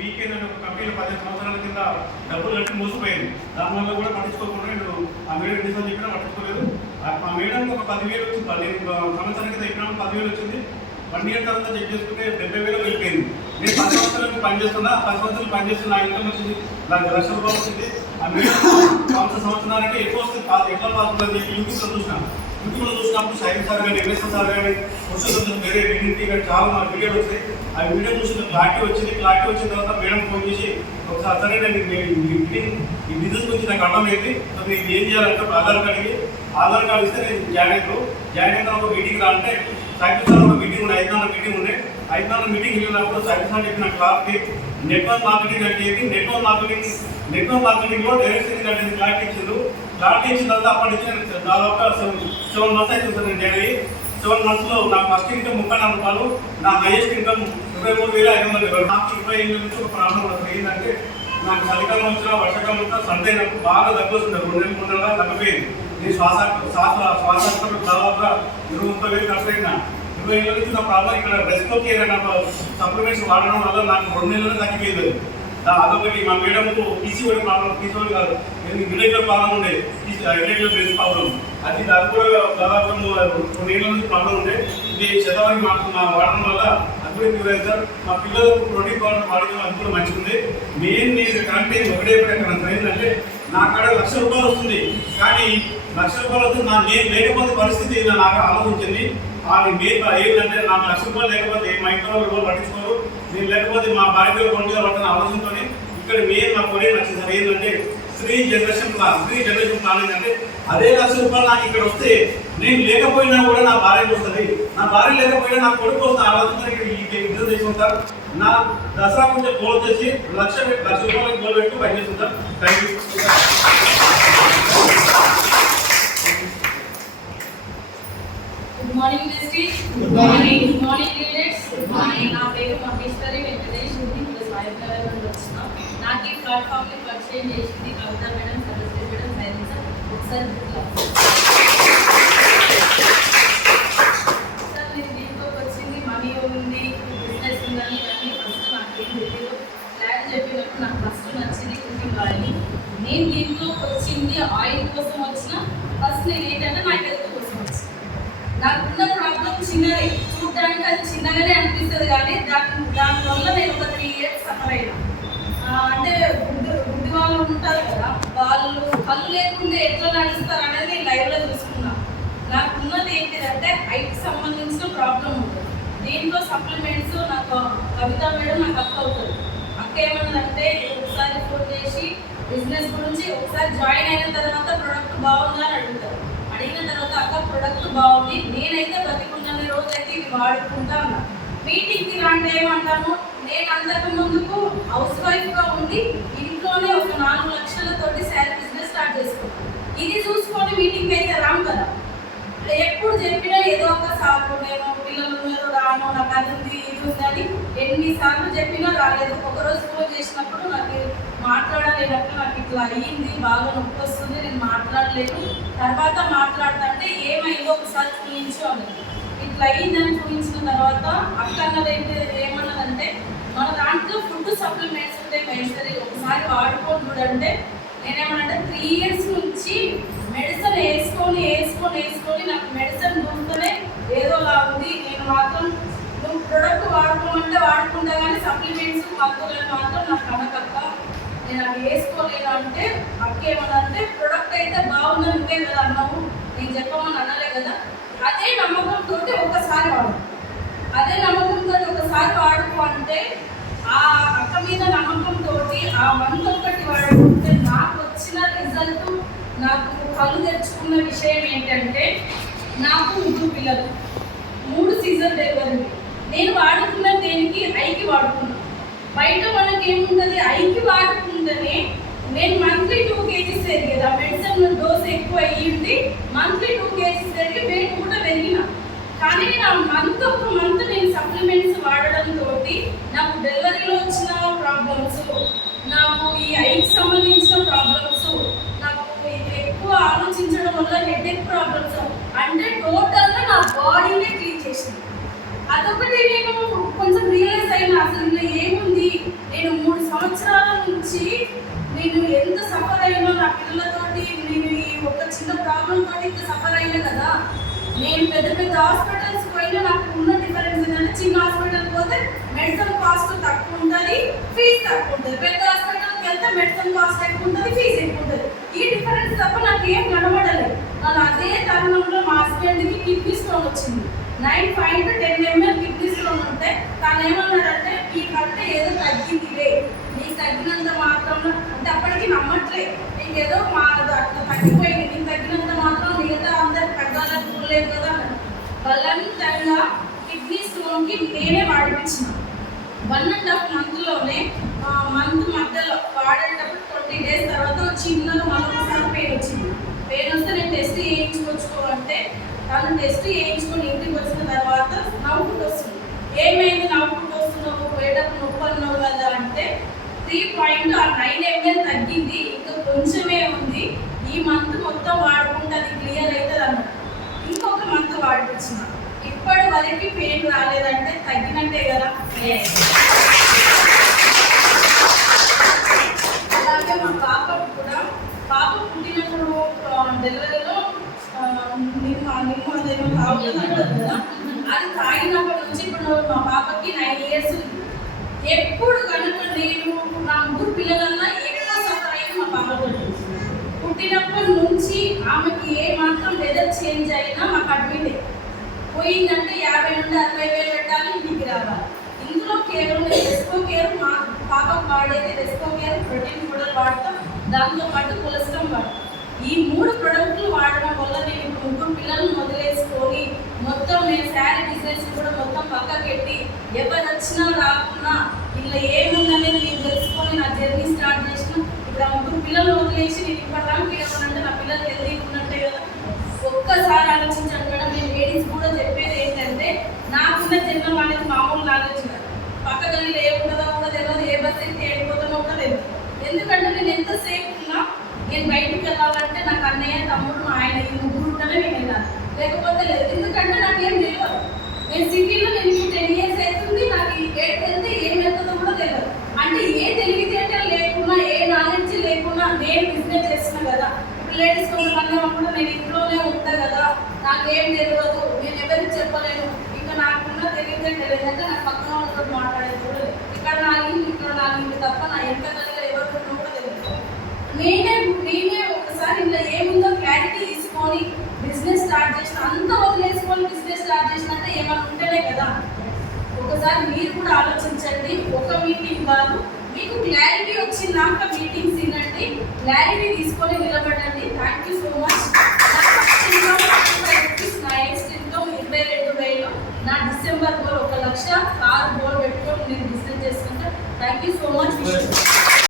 Weekend అనే ఒక కంపెనీలో పదిహేను సంవత్సరాల కింద డబ్బులు కట్టి మోసపోయింది. దానివల్ల కూడా పట్టించుకోకుండా నేను ఆ మేడం ఎన్నిసార్లు చెప్పినా పట్టించుకోలేదు. ఆ మేడంకి ఒక పదివేలు వచ్చింది. పదిహేను సంవత్సరాల కింద చెప్పినా పదివేలు వచ్చింది. వన్ ఇయర్ తర్వాత చెక్ చేసుకుంటే డెబ్బై వేలు వెళ్ళిపోయింది. నేను పది సంవత్సరాలు పనిచేస్తున్నా పది సంవత్సరాలు పనిచేస్తున్నా నా ఇన్కమ్ వచ్చింది. నాకు లక్ష రూపాయలు వచ్చింది. ఆ మేడం సంవత్సర సంవత్సరానికి ఎక్కువ వస్తుంది. ఎక్కువ పాత్ర యూట్యూబ్లో యూట్యూబ్లో చూసినప్పుడు సైన్ సార్ కానీ ఎంఎస్ఎన్ సార్ కానీ వస్తుంది వేరే వీడింటి కానీ చాలా మా వీడియోలు వచ్చాయి. ఆ వీడియో చూసిన క్లారిటీ వచ్చింది. క్లారిటీ వచ్చిన తర్వాత మేడం ఫోన్ చేసి ఒకసారి సరే నేను నేను ఈ బిజినెస్ గురించి నాకు అర్థమైంది సో నేను ఏం చేయాలంటే ఆధార్ కార్డ్ అడిగి ఆధార్ కార్డు ఇస్తే నేను జాయిన్ అయ్యాను జాయిన్ అయిన తర్వాత మీటింగ్ రా అంటే సైకిల్ సార్ ఒక మీటింగ్ ఉన్నాయి ఐదు మీటింగ్ ఉన్నాయి. ఐదు నాలుగు మీటింగ్ వెళ్ళినప్పుడు సైకిల్ చెప్పిన క్లారిటీ నెట్వర్క్ మార్కెటింగ్ అంటే ఏంటి? నెట్వర్క్ మార్కెటింగ్ నెట్వర్క్ మార్కెటింగ్లో డైరెక్ట్ సెల్లింగ్ క్లారిటీ ఇచ్చిండు. క్లారిటీ ఇచ్చిన తర్వాత అప్పటి నుంచి నేను దాదాపుగా సెవెన్ మంత్స్ అయితే సార్ నేను జాయిన్ సెవెన్ మంత్స్లో నా ఫస్ట్ ఇన్కమ్ ముప్పై నాలుగు రూపాయలు నా హైయెస్ట్ ఇన్కమ్ ముప్పై మూడు వేల ఐదు వందల ఇరవై నాకు ఇరవై ఎనిమిది నుంచి ఒక ప్రాబ్లం ఏంటంటే నాకు చలికాలం వచ్చినా వర్షాకాలం వచ్చినా సండే నాకు బాగా దగ్గు వస్తుంది రెండు నెలలు మూడు నెలలు తగ్గిపోయింది. నేను శ్వాస శ్వాస శ్వాస దాదాపుగా ఇరవై ముప్పై వేలు ఖర్చు అయినా రెండు ఏళ్ళ నుంచి నా ప్రాబ్లం ఇక్కడ రెస్కో కేర్ సప్లిమెంట్స్ వాడడం వల్ల నాకు రెండు నెలలు తగ్గిపోయింది. అదొకటి మా మేడంకు పీసీఓడి ప్రాబ్లం పీసీఓడి కాదు విలేజ్లో ప్రాబ్లం ఉండే విలేజ్లో బేస్ ప్రాబ్లం. అది దాని కూడా దాదాపు రెండు ఏళ్ళ నుంచి ప్రాబ్లం ఉండే. ఇది శతవారికి మాకు మా వాడడం వల్ల అది కూడా క్యూర్ అయింది సార్. మా పిల్లలకు ప్రోటీన్ పౌడర్ వాడడం అది కూడా మంచిగా మెయిన్ నేను కరెంట్ ఒకటే కరెక్ట్ ఏంటంటే నా కాడ లక్ష రూపాయలు వస్తుంది. కానీ లక్ష రూపాయలు వస్తుంది నా నేను లేకపోతే పరిస్థితి నాకు ఆలోచించింది. మాకు మెయిన్ ఏంటంటే నాకు లక్ష రూపాయలు లేకపోతే మా ఇంట్లో వాళ్ళు పట్టించుకోరు. నేను లేకపోతే మా భార్య కొండగా పట్టిన ఆలోచనతోనే ఇక్కడ మీరు నాకు కొనే నచ్చింది సార్ ఏంటంటే స్త్రీ జనరేషన్ ప్లాన్ స్త్రీ జనరేషన్ ప్లాన్ ఏంటంటే అదే లక్ష రూపాయలు నాకు ఇక్కడ వస్తే నేను లేకపోయినా కూడా నా భార్య వస్తుంది. నా భార్య లేకపోయినా నా కొడుకు వస్తుంది ఆలోచన ఇక్కడ ఈ చేసుకుంటారు. నా దసరా కొంచెం గోల్ వచ్చేసి లక్ష లక్ష రూపాయలకి గోల్ పెట్టి పనిచేస్తుంటారు thank you good morning Misty Good good morning leaders నా పేరు మహేశ్వరి వెంకటేష్ ఉంది ఇప్పుడు నుండి వచ్చిన నాకు ఈ ప్లాట్ఫామ్ పరిచయం చేసింది Kavitha madam Saraswati madam silence ఒకసారి సార్ నేను దీంట్లోకి వచ్చింది మనీ ఉంది బిజినెస్ ఉందని ఇవన్నీ ఫస్ట్ నాకు ఏం తెలియదు ప్లాన్ చెప్పినప్పుడు నాకు ఫస్ట్ నచ్చింది కుకింగ్ ఆయిల్ నేను దీంట్లోకి వచ్చింది ఆయిల్ కోసం వచ్చిన ఫస్ట్ నేను ఏంటంటే నా హెల్త్ కోసం వచ్చిన నాకున్న ప్రాబ్లం చిన్నది చూడడానికి అది చిన్నగానే అనిపిస్తుంది కానీ దాని దానివల్ల నేను ఒక త్రీ ఇయర్స్ సఫర్ అయినా. అంటే గుడ్డు గుడ్డి వాళ్ళు ఉంటారు కదా వాళ్ళు కళ్ళు లేకుండా ఎట్లా నడుస్తారు అనేది నేను లైవ్లో చూసుకున్నాను నాకు ఉన్నది ఏంటిదంటే హైట్కి సంబంధించిన ప్రాబ్లం ఉంటుంది. దీంట్లో సప్లిమెంట్స్ నాకు కవిత మేడం నాకు అక్క అవుతుంది. అక్క ఏమన్నదంటే ఒకసారి ఫోన్ చేసి బిజినెస్ గురించి ఒకసారి జాయిన్ అయిన తర్వాత ప్రొడక్ట్ బాగుందా అని అడుగుతారు. అడిగిన తర్వాత అక్క ప్రొడక్ట్ బాగుంది. నేనైతే బతికున్న రోజైతే ఇది వాడుకుంటా ఉన్నాం మీటింగ్కి రాంటే ఏమంటాను నేను అంతకు ముందుకు హౌస్ వైఫ్గా ఉండి ఇంట్లోనే ఒక నాలుగు లక్షలతోటి శారీ బిజినెస్ స్టార్ట్ చేసుకున్నాను ఇది చూసుకొని మీటింగ్ అయితే రాము కదా. ఎప్పుడు చెప్పినా ఏదో ఒక సాగు నేను పిల్లలు ఉన్నారు రాను నాకు అది ఉంది ఇది ఉందని ఎన్నిసార్లు చెప్పినా రాలేదు. ఒకరోజు ఫోన్ చేసినప్పుడు నాకు మాట్లాడలేనప్పుడు నాకు ఇట్లా అయ్యింది బాగా నొప్పి వస్తుంది నేను మాట్లాడలేను. తర్వాత మాట్లాడుతుంటే ఏమైందో ఒకసారి చూపించు అన్నది. ఇట్లా అయ్యిందని చూపించిన తర్వాత అక్క అన్నది ఏంటి ఏమన్నదంటే మన దాంట్లో ఫుడ్ సప్లిమెంట్స్ ఉంటాయి మెడిసరీ ఒకసారి వాడుకోండి చూడంటే నేనేమనంటే త్రీ ఇయర్స్ నుంచి మెడిసిన్ వేసుకొని వేసుకొని వేసుకొని నాకు మెడిసిన్ దొరుకుతూనే ఏదోలా ఉంది. నేను మాత్రం నువ్వు ప్రొడక్ట్ వాడుకోమంటే వాడుకుంటా కానీ సప్లిమెంట్స్ మందులను మాత్రం నాకు అనకక్క నేను అవి వేసుకోలేను అంటే అక్క ఏమన్నంటే ప్రొడక్ట్ అయితే బాగుందని నువ్వే కదా అన్నావు. నేను చెప్పమని అనలేదు అదే నమ్మకంతో ఒకసారి వాడు అదే నమ్మకంతో ఒకసారి వాడుకో అంటే ఆ అక్క మీద నమ్మకంతో ఆ మంత్ ఒక్కటి వాడుకుంటే నాకు వచ్చిన రిజల్ట్ నాకు కళ్ళు తెచ్చుకున్న విషయం ఏంటంటే నాకు ముగ్గురు పిల్లలు. మూడు సీజన్ డెలివరీ నేను వాడుకున్న దేనికి ఐకి వాడుకున్నాను బయట మనకి ఏముంటుంది ఐకి వాడుకుంటేనే నేను మంత్లీ టూ కేజీస్ పెరిగేది కదా మెడిసిన్ డోస్ ఎక్కువ అయ్యింది మంత్లీ టూ కేజీస్ పెరిగి వెయిట్ కూడా పెరిగిన. కానీ నా మంత్ ఒక మంత్ నేను సప్లిమెంట్స్ వాడడం తోటి నాకు డెలివరీలో వచ్చిన ప్రాబ్లమ్స్ నాకు ఈ ఐకి సంబంధించిన ప్రాబ్లమ్స్ నాకు ఎక్కువ ఆలోచించడం వల్ల హెడేక్ ప్రాబ్లమ్స్ అంటే టోటల్గా నా బాడీ నేను పెద్ద పెద్ద హాస్పిటల్స్ పోయినా నాకు ఉన్న డిఫరెన్స్ ఏంటంటే చిన్న హాస్పిటల్ పోతే మెడిసిన్ కాస్ట్ తక్కువ ఉంటుంది ఫీజు తక్కువ ఉంటుంది. పెద్ద హాస్పిటల్కి వెళ్తే మెడిసిన్ కాస్ట్ ఎక్కువ ఉంటుంది ఫీజు ఎక్కువ ఉంటుంది. ఈ డిఫరెన్స్ తప్ప నాకు ఏం కనబడలేదు. ನಾನು అదే తరుణంలో మా హస్బెండ్కి కిడ్నీ స్టోన్ వచ్చింది. Nine five to ten ML kidney stone ఉంటే తను ఏమన్నాడంటే నీకంటే ఏదో తగ్గిందిలే. నీకు తగ్గినంత మాత్రం అంటే అప్పటికి నమ్మట్లే. నీకేదో మా అట్లా తగ్గిపోయింది. నీకు తగ్గినంత మాత్రం మిగతా అందరు కదా అన్నాడు. బలవంతంగా కిడ్నీ స్టోన్కి నేనే వాడిపించిన. వన్ అండ్ హాఫ్ మంత్లోనే మంత్ మధ్యలో వాడేటప్పుడు ట్వంటీ డేస్ తర్వాత చిన్నగా మరొకసారి పెయిన్ వచ్చింది. పెయిన్ వస్తే నేను టెస్ట్ చేయించుకోవచ్చుకోవాలంటే తను టెస్ట్ చేయించుకొని ఇంటికి వచ్చిన తర్వాత నవ్వుకుంటూ వస్తుంది. ఏమైంది నవ్వుకుంటూ వస్తున్నావు? పోయేటప్పుడు నొప్పి అన్నావు కదా అంటే త్రీ పాయింట్ ఆ నైన్ ఎంఎల్ తగ్గింది. ఇంకా కొంచెమే ఉంది. ఈ మంత్ మొత్తం వాడుకుంటే అది క్లియర్ అవుతుంది అన్నమాట. మంత్ వాడిపించిన ఇప్పటి వరకు పెయిన్ రాలేదంటే తగ్గినట్టే కదా. అలాగే మా పాపకు కూడా పాప పుట్టినప్పుడు డెలివరీలో నిమ్మ నిమ్మ కదా అది తాగినప్పటి నుంచి ఇప్పుడు మా పాపకి నైన్ ఇయర్స్ ఎప్పుడు కనుక నేను నా ముగ్గురు పిల్లలన్నా ఎక్కువ సఫర్ అయ్యింది మా పాపతో పుట్టినప్పటి నుంచి ఆమెకి ఏ మాత్రం వెదర్ చేంజ్ అయినా మాకు అడ్మిటే. పోయిందంటే యాభై నుండి అరవై వేలు పెట్టాలి ఇంటికి రావాలి. ఇందులో కేవలం రెస్కో కేర్ మా పాపకు వాడేది రెస్కో కేర్ ప్రోటీన్ పౌడర్ వాడతాం దాంతో పాటు కొలెస్ట్రాల్ వాడతాం ఈ మూడు ప్రొడక్ట్లు వాడడం వల్ల నేను ఇప్పుడు ముగ్గురు పిల్లలను వదిలేసుకొని మొత్తం నేను శారీ బిజినెస్ కూడా మొత్తం పక్కకెట్టి ఎవరు వచ్చినా రాకున్నా ఇలా ఏముందనేది నేను తెలుసుకొని నా జర్నీ స్టార్ట్ చేసిన ఇప్పుడు ఆ ముగ్గురు పిల్లలు వదిలేసి నేను ఇప్పటిదాకా ఏమన్నంటే నా పిల్లలు హెల్దీ ఉన్నట్టే కదా. ఒక్కసారి ఆలోచించండి మేడం నేను లేడీస్ కూడా చెప్పేది ఏంటంటే నాకున్న జన్మ అనేది మామూలు ఆలోచన పక్క గల్లీలో ఏ ఉంటుందో కూడా తెలియదు ఏ బస్ ఎక్కి వెళ్ళిపోతానో కూడా తెలియదు ఎందుకంటే నేను ఎంతసేపు ఉన్నా నేను బయటికి వెళ్ళాలంటే నాకు అన్నయ్య తమ్ముడు మా ఆయన ఈ ముగ్గురు ఉంటేనే నేను వెళ్ళాలి లేకపోతే లేదు ఎందుకంటే నాకు ఏం తెలియదు నేను సిటీలో నేను ఇప్పుడు టెన్ ఇయర్స్ అవుతుంది నాకు ఈ ఏ వెళ్తే ఏం వెళ్తుందో కూడా తెలియదు అంటే ఏ తెలివితేటలు లేకున్నా ఏ నాలెడ్జ్ లేకున్నా నేను బిజినెస్ చేస్తున్నా కదా ఇప్పుడు లేడీస్ కొంతమంది అప్పుడు నేను ఇంట్లోనే ఉంటా కదా నాకేం తెలియదు నేను ఎవరికి చెప్పలేను. ఇంకా నాకున్న తెలివితేటలు ఏంటంటే నా పక్కన వాళ్ళతో మాట్లాడేది కూడా ఇక్కడ నా ఇల్లు ఇక్కడ నా ఇల్లు తప్ప నా ఎంత గదిలో ఎవరు కూడా తెలియదు నేనే నేనే ఒకసారి ఇలా ఏముందో క్లారిటీ తీసుకొని బిజినెస్ స్టార్ట్ చేసిన అంత వదిలేసుకొని బిజినెస్ స్టార్ట్ చేసినంటే ఏమైనా ఉంటేనే కదా. ఒకసారి మీరు కూడా ఆలోచించండి ఒక మీటింగ్ కాదు మీకు క్లారిటీ వచ్చినాక మీటింగ్స్ తినండి క్లారిటీ తీసుకొని నిలబడండి. థ్యాంక్ యూ సో మచ్ నా ఇన్స్టిట్యూట్లో ఇరవై రెండు వేలు నా డిసెంబర్ గోల్ ఒక లక్ష కారు గోల్ పెట్టుకొని నేను డిసైడ్ చేసుకుంటా. Thank you so much